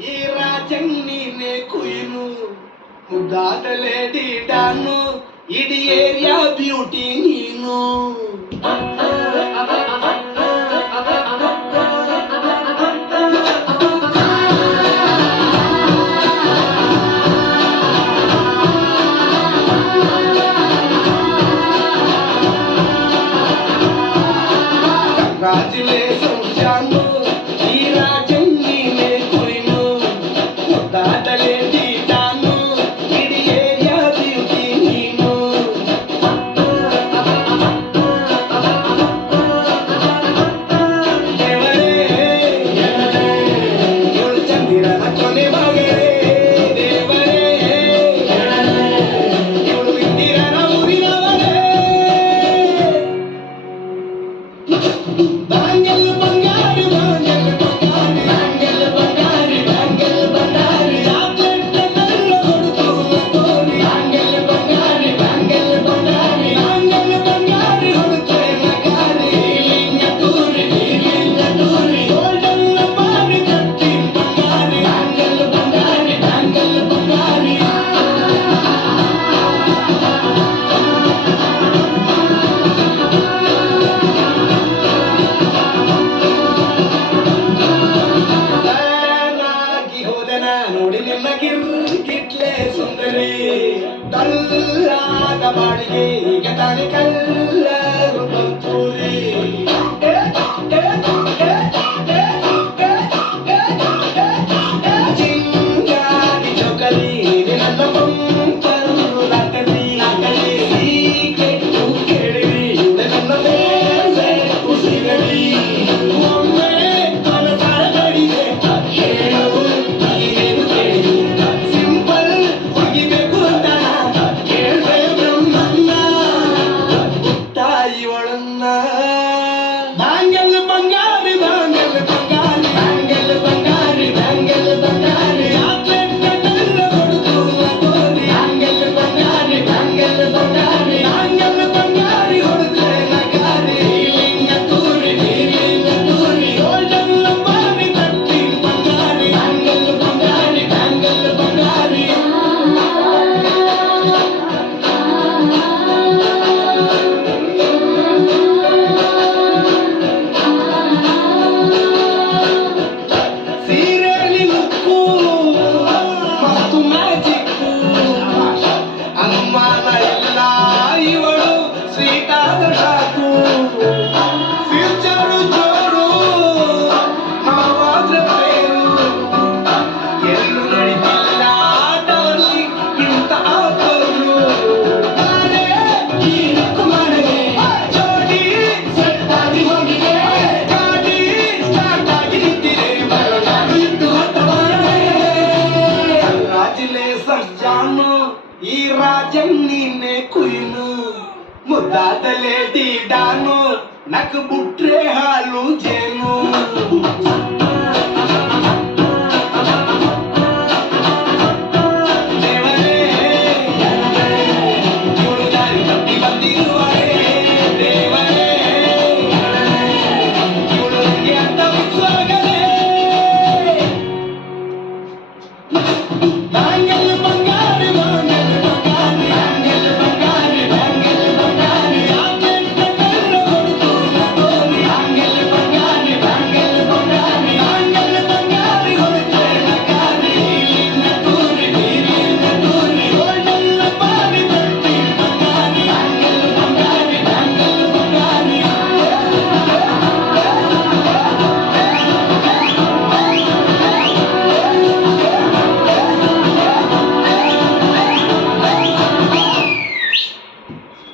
ಈ ರಾಜನ್ ನೀನೆ ಕುಯ್ನು ಮುದ್ದಾದ ಲೇಡಿ ಡಾನು ಇಡೀ ಏರಿಯಾ ಬ್ಯೂಟಿ ನೀನು Congratulations, Janu. ಈ ರಾಜನ್ ನೀನೆ ಕುಯ್ನು ಮುದ್ದಾದ ಲೇಡಿ ಡಾನು ಇಡೀ ಏರಿಯಾ ಬ್ಯೂಟಿ ನೀನು ದೇವರೇ ಇವಳು ಚಂದಿರನ ಕೊನೆ ಮಗಳೇ ದೇವರೇ ಇವಳು ಇಂದಿರನ ಊರಿನವಳೇ Bangal Bangari, Bangal Bangari, Bangal Bangari, Bangal Bangari, chocolate color hodu tori. Bangal Bangari, Bangal Bangari, Bangal Bangari hodu nagari. Feeling a turi, golden bari katti Bangari. Bangal Bangari, Bangal Bangari. ನೋಡಿ ನಿನ್ನ ಗಿರ್ಗಿಟ್ಲೆ ಸುಂದರಿ ಕಲ್ಲಾದ ಬಾಡಿಗೆ ಈಗ ತಾನೆ colour ಬಂತೂರಿ ಚಿಂಗಾಡಿ ಚೌಕಲಿ ನನ್ನ ಪಂಪರು lottery ಕೆಟ್ಟು ಕೇಳಿರಿ ಇವಳೆ ನನ್ನ ಮೇಲೆ ಉಸಿರಡಿ ಒಮ್ಮೆ ಮನಸಾರ ಕಡಿದೆ ಹೇಳು ನೀನೇನು ಕೇಳಿ ಸಿಂಪಲ್ ಹುಡುಗಿಬೇಕು ಅಂತ ಕೇಳ್ದೆ ಬ್ರಹ್ಮನ್ನ ತಾಯಿ ಒಳನ್ನ ಬ್ಯಾಂಗಲ್ ಬಂಗಾರಿ ಬ್ಯಾಂಗಲ್ ಬಂಗಾರಿ ಬ್ಯಾಂಗಲ್ ಬಂಗಾರಿ ಬ್ಯಾಂಗಲ್ ಬಂಗಾರಿ ಚಾಕ್ಲೇಟ್ ಕಟ್ಟಲ್ಲ ಕೊಡುದು ತೋರಿ ಬ್ಯಾಂಗಲ್ ಬಂಗಾರಿ ಬ್ಯಾಂಗಲ್ ಬಂಗಾರಿ ಬ್ಯಾಂಗಲ್ ಬಂಗಾರಿ ಹೊಡೆದ್ರೆ ನಗಾರಿ ಫೀಲಿಂಗ್ ತೂರಿ ಗೋಲ್ಡನ್ ಬಾರಿ ತಟ್ಟಿ ಬಂಗಾರಿ ಬ್ಯಾಂಗಲ್ ಬಂಗಾರಿ ಬ್ಯಾಂಗಲ್ ಬಂಗಾರಿ ಸೀರೆಲಿ ಲುಕ್ಕು ಮತ್ತು ಮ್ಯಾಜಿಕ್ಕು ಅನುಮಾನ ಇಲ್ಲ ಇವಳು ಸ್ವೀಟ್ ಆದ ಶಾಕು ಫ್ಯೂಚರು ಜೋರು ನಾವಾದ್ರೆ ಬೇರು ಎಲ್ಲೂ ನಡೀತಿಲ್ಲ ಡಾರ್ಲಿಂಗ್ ಇಂಥ ಆಫರು ನಾನೇ ಈ ಕುಮಾರಗೆ ಜೋಡಿ ಸೆಟ್ ಆಗಿ ಹೋಗಿದೆ ಗಾಡಿ ಸ್ಟಾರ್ಟ್ ಆಗಿ ನಿಂತಿದೆ ಬರೋಣ ಇದ್ದು Congratulations, Janu. ಈ ರಾಜನ್ ನೀನೆ ಕುಯ್ನು ಮುದ್ದಾದ ಲೇಡಿ ಡಾನು ನಕ್ ಬಿಟ್ರೆ ಹಾಲು ಜೇನು